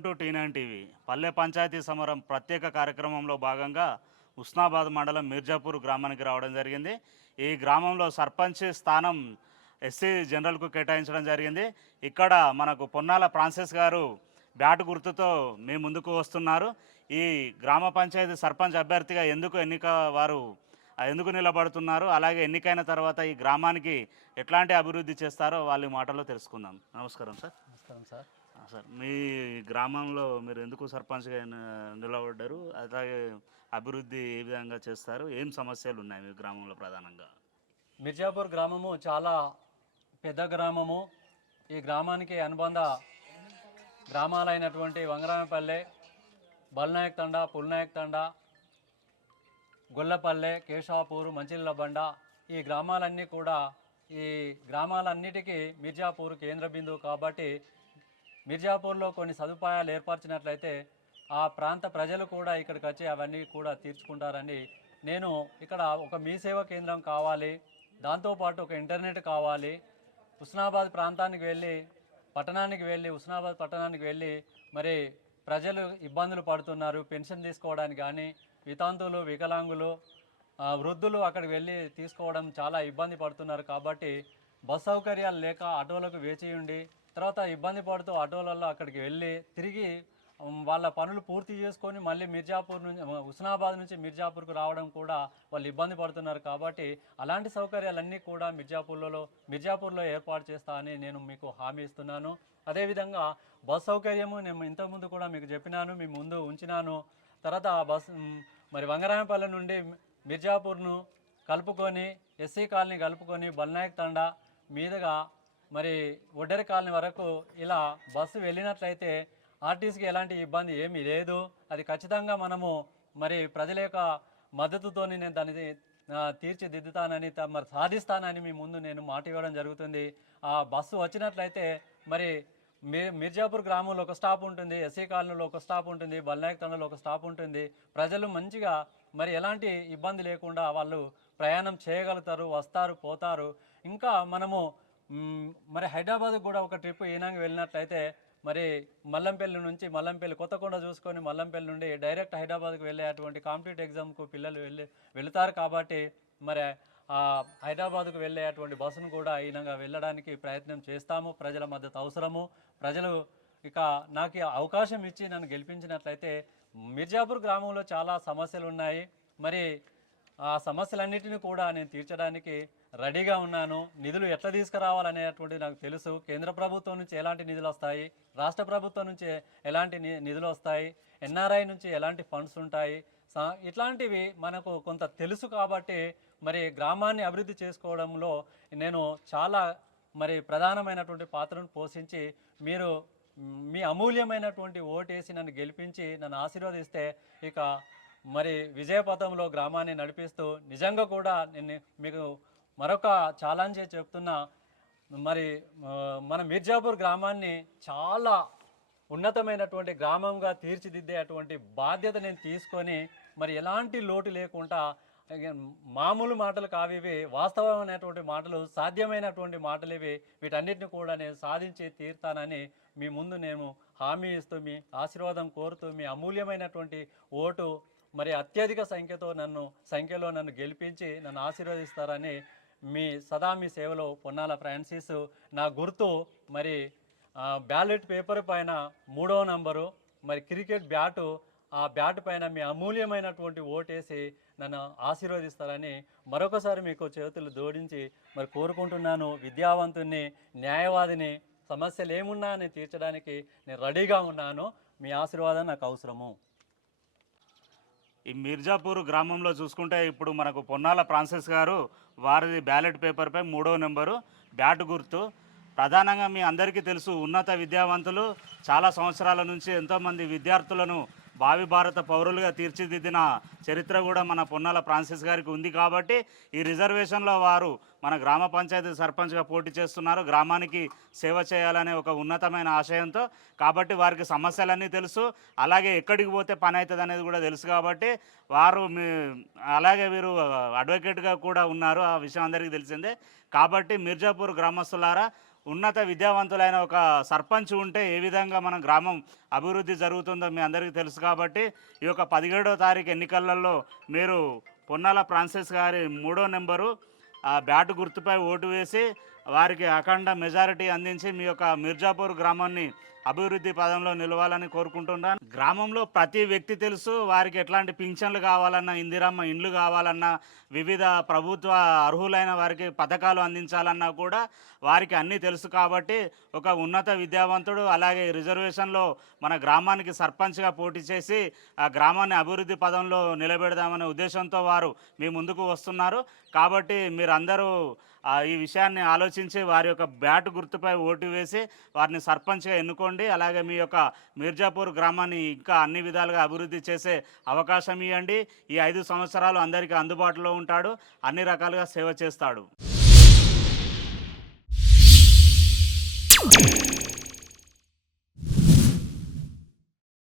Welcome to T nine TV. పల్లె పంచాయతీ సమరం ప్రత్యేక కార్యక్రమంలో భాగంగా ఉస్నాబాద్ మండలం మీర్జాపూర్ గ్రామానికి రావడం జరిగింది. ఈ గ్రామంలో సర్పంచ్ స్థానం ఎస్సీ జనరల్కు కేటాయించడం జరిగింది. ఇక్కడ మనకు పొన్నాల ఫ్రాన్సిస్ గారు బ్యాట్ గుర్తుతో మీ ముందుకు వస్తున్నారు. ఈ గ్రామ పంచాయతీ సర్పంచ్ అభ్యర్థిగా ఎందుకు ఎన్నిక వారు ఎందుకు నిలబడుతున్నారు? అలాగే ఎన్నికైన తర్వాత ఈ గ్రామానికి ఎట్లాంటి అభివృద్ధి చేస్తారో వాళ్ళ మాటల్లో తెలుసుకుందాం. నమస్కారం సార్. నమస్కారం సార్. సార్ మీ గ్రామంలో మీరు ఎందుకు సర్పంచ్గా నిలబడ్డారు? అలాగే అభివృద్ధి ఏ విధంగా చేస్తారు? ఏం సమస్యలు ఉన్నాయి మీ గ్రామంలో ప్రధానంగా? మిర్జాపూర్ గ్రామము చాలా పెద్ద గ్రామము. ఈ గ్రామానికి అనుబంధ గ్రామాలైనటువంటి వంగరామపల్లె బల్నాయక్ తండ పుల్నాయక్ తండ గొల్లపల్లె కేశవాపూర్ మంచిళ్ళ బండ ఈ గ్రామాలన్నీ కూడా ఈ గ్రామాలన్నిటికీ మిర్జాపూర్ కేంద్ర బిందువు కాబట్టి మిర్జాపూర్లో కొన్ని సదుపాయాలు ఏర్పరిచినట్లయితే ఆ ప్రాంత ప్రజలు కూడా ఇక్కడికి వచ్చి అవన్నీ కూడా తీర్చుకుంటారని నేను ఇక్కడ ఒక మీ సేవా కేంద్రం కావాలి దాంతోపాటు ఒక ఇంటర్నెట్ కావాలి హుస్నాబాద్ ప్రాంతానికి వెళ్ళి పట్టణానికి వెళ్ళి హుస్నాబాద్ పట్టణానికి వెళ్ళి మరి ప్రజలు ఇబ్బందులు పడుతున్నారు పెన్షన్ తీసుకోవడానికి కానీ వితాంతులు వికలాంగులు వృద్ధులు అక్కడికి వెళ్ళి తీసుకోవడం చాలా ఇబ్బంది పడుతున్నారు కాబట్టి బస్ సౌకర్యాలు లేక ఆటోలకు వేచి ఉండి తర్వాత ఇబ్బంది పడుతూ ఆటోలలో అక్కడికి వెళ్ళి తిరిగి వాళ్ళ పనులు పూర్తి చేసుకొని మళ్ళీ మిర్జాపూర్ నుంచి హుస్నాబాద్ నుంచి మిర్జాపూర్కు రావడం కూడా వాళ్ళు ఇబ్బంది పడుతున్నారు కాబట్టి అలాంటి సౌకర్యాలన్నీ కూడా మిర్జాపూర్లలో మిర్జాపూర్లో ఏర్పాటు చేస్తా అని నేను మీకు హామీ ఇస్తున్నాను. అదేవిధంగా బస్ సౌకర్యము నేను ఇంతకుముందు కూడా మీకు చెప్పినాను మీ ముందు ఉంచినాను. తర్వాత ఆ బస్సు మరి వంగరాయపల్లి నుండి మిర్జాపూర్ను కలుపుకొని ఎస్సీ కాలనీ కలుపుకొని బల్నాయక్ తండా మీదుగా మరి ఒడ్డరి కాలనీ వరకు ఇలా బస్సు వెళ్ళినట్లయితే ఆర్టీసీకి ఎలాంటి ఇబ్బంది ఏమీ లేదు. అది ఖచ్చితంగా మనము మరి ప్రజల యొక్క మద్దతుతోని నేను దాన్ని తీర్చిదిద్దుతానని మరి సాధిస్తానని మీ ముందు నేను మాట ఇవ్వడం జరుగుతుంది. ఆ బస్సు వచ్చినట్లయితే మరి మిర్జాపూర్ గ్రామంలో ఒక స్టాప్ ఉంటుంది ఎస్సీ కాలనీలో ఒక స్టాప్ ఉంటుంది బల్నాయక్ తండలో ఒక స్టాప్ ఉంటుంది. ప్రజలు మంచిగా మరి ఎలాంటి ఇబ్బంది లేకుండా వాళ్ళు ప్రయాణం చేయగలుగుతారు వస్తారు పోతారు. ఇంకా మనము మరి హైదరాబాద్ కూడా ఒక ట్రిప్ ఈనాంగ వెళ్ళినట్లయితే మరి మల్లంపల్లి నుంచి మల్లంపల్లి కొత్తకొండ చూసుకొని మల్లంపల్లి నుండి డైరెక్ట్ హైదరాబాద్కు వెళ్ళే అటువంటి కాంపిటేటివ్ ఎగ్జామ్కు పిల్లలు వెళ్ళి వెళుతారు కాబట్టి మరి హైదరాబాద్కు వెళ్ళే అటువంటి బస్సును కూడా ఈనంగా వెళ్ళడానికి ప్రయత్నం చేస్తాము. ప్రజల మద్దతు అవసరము. ప్రజలు ఇక నాకు అవకాశం ఇచ్చి నన్ను గెలిపించినట్లయితే మిర్జాపూర్ గ్రామంలో చాలా సమస్యలు ఉన్నాయి. మరి ఆ సమస్యలన్నింటినీ కూడా నేను తీర్చడానికి రెడీగా ఉన్నాను. నిధులు ఎట్లా తీసుకురావాలనేటువంటి నాకు తెలుసు. కేంద్ర ప్రభుత్వం నుంచి ఎలాంటి నిధులు వస్తాయి? రాష్ట్ర ప్రభుత్వం నుంచి ఎలాంటి ని- నిధులు వస్తాయి? ఎన్ఆర్ఐ నుంచి ఎలాంటి ఫండ్స్ ఉంటాయి? ఇట్లాంటివి మనకు కొంత తెలుసు కాబట్టి మరి గ్రామాన్ని అభివృద్ధి చేసుకోవడంలో నేను చాలా మరి ప్రధానమైనటువంటి పాత్రను పోషించి మీరు మీ అమూల్యమైనటువంటి ఓటేసి నన్ను గెలిపించి నన్ను ఆశీర్వదిస్తే ఇక మరి విజయపథంలో గ్రామాన్ని నడిపిస్తూ నిజంగా కూడా నేను మీకు మరొక ఛాలెంజే చెప్తున్నా. మరి మన మిర్జాపూర్ గ్రామాన్ని చాలా ఉన్నతమైనటువంటి గ్రామంగా తీర్చిదిద్దే అటువంటి బాధ్యత నేను తీసుకొని మరి ఎలాంటి లోటు లేకుండా మామూలు మాటలు కావివి వాస్తవమైనటువంటి మాటలు సాధ్యమైనటువంటి మాటలు ఇవి వీటన్నిటిని కూడా నేను సాధించి తీరుతానని మీ ముందు నేను హామీ ఇస్తూ మీ ఆశీర్వాదం కోరుతూ మీ అమూల్యమైనటువంటి ఓటు మరి అత్యధిక సంఖ్యతో నన్ను సంఖ్యలో నన్ను గెలిపించి నన్ను ఆశీర్వదిస్తారని మీ సదా మీ సేవలో పొన్నాల ఫ్రాన్సిస్. నా గుర్తు మరి బ్యాలెట్ పేపర్ పైన మూడో నంబరు మరి క్రికెట్ బ్యాటు ఆ బ్యాట్ పైన మీ అమూల్యమైనటువంటి ఓటేసి నన్ను ఆశీర్వదిస్తారని మరొకసారి మీకు చేతులు జోడించి మరి కోరుకుంటున్నాను. విద్యావంతుని న్యాయవాదిని సమస్యలు ఏమున్నా అని తీర్చడానికి నేను రెడీగా ఉన్నాను. మీ ఆశీర్వాదం నాకు అవసరము. ఈ మిర్జాపూర్ గ్రామంలో చూసుకుంటే ఇప్పుడు మనకు పొన్నాల ఫ్రాన్సిస్ గారు వారిది బ్యాలెట్ పేపర్పై మూడో నెంబరు. బ్యాట్ గుర్తు. ప్రధానంగా మీ అందరికీ తెలుసు ఉన్నత విద్యావంతులు చాలా సంవత్సరాల నుంచి ఎంతోమంది విద్యార్థులను భావి భారత పౌరులుగా తీర్చిదిద్దిన చరిత్ర కూడా మన పొన్నాల ఫ్రాన్సిస్ గారికి ఉంది కాబట్టి ఈ రిజర్వేషన్లో వారు మన గ్రామ పంచాయతీ సర్పంచ్గా పోటీ చేస్తున్నారు. గ్రామానికి సేవ చేయాలనే ఒక ఉన్నతమైన ఆశయంతో కాబట్టి వారికి సమస్యలన్నీ తెలుసు. అలాగే ఎక్కడికి పోతే పని అవుతుంది అనేది కూడా తెలుసు కాబట్టి వారు మీ అలాగే వీరు అడ్వకేట్గా కూడా ఉన్నారు. ఆ విషయం అందరికీ తెలిసిందే. కాబట్టి మిర్జాపూర్ గ్రామస్తులారా ఉన్నత విద్యావంతులైన ఒక సర్పంచ్ ఉంటే ఏ విధంగా మన గ్రామం అభివృద్ధి జరుగుతుందో మీ అందరికీ తెలుసు కాబట్టి ఈ యొక్క పదిహేడో తారీఖు ఎన్నికలలో మీరు పొన్నాల ఫ్రాన్సిస్ గారి మూడో నెంబరు ఆ బ్యాట్ గుర్తుపై ఓటు వేసి వారికి అఖండ మెజారిటీ అందించి మీ యొక్క మిర్జాపూర్ గ్రామాన్ని అభివృద్ధి పదంలో నిలవాలని కోరుకుంటున్నాను. గ్రామంలో ప్రతి వ్యక్తి తెలుసు వారికి ఎట్లాంటి పింఛన్లు కావాలన్నా ఇందిరమ్మ ఇండ్లు కావాలన్నా వివిధ ప్రభుత్వ అర్హులైన వారికి పథకాలు అందించాలన్నా కూడా వారికి అన్నీ తెలుసు కాబట్టి ఒక ఉన్నత విద్యావంతుడు అలాగే రిజర్వేషన్లో మన గ్రామానికి సర్పంచ్గా పోటీ చేసి ఆ గ్రామాన్ని అభివృద్ధి పదంలో నిలబెడదామనే ఉద్దేశంతో వారు మీ ముందుకు వస్తున్నారు. కాబట్టి మీరందరూ ఈ విషయాన్ని ఆలోచించి వారి యొక్క బ్యాట్ గుర్తుపై ఓటు వేసి వారిని సర్పంచ్గా ఎన్నుకోండి. అలాగే మీ యొక్క మీర్జాపూర్ గ్రామాన్ని ఇంకా అన్ని విధాలుగా అభివృద్ధి చేసే అవకాశం ఇవ్వండి. ఈ ఐదు సంవత్సరాలు అందరికీ అందుబాటులో ఉంటాడు. అన్ని రకాలుగా సేవ చేస్తాడు.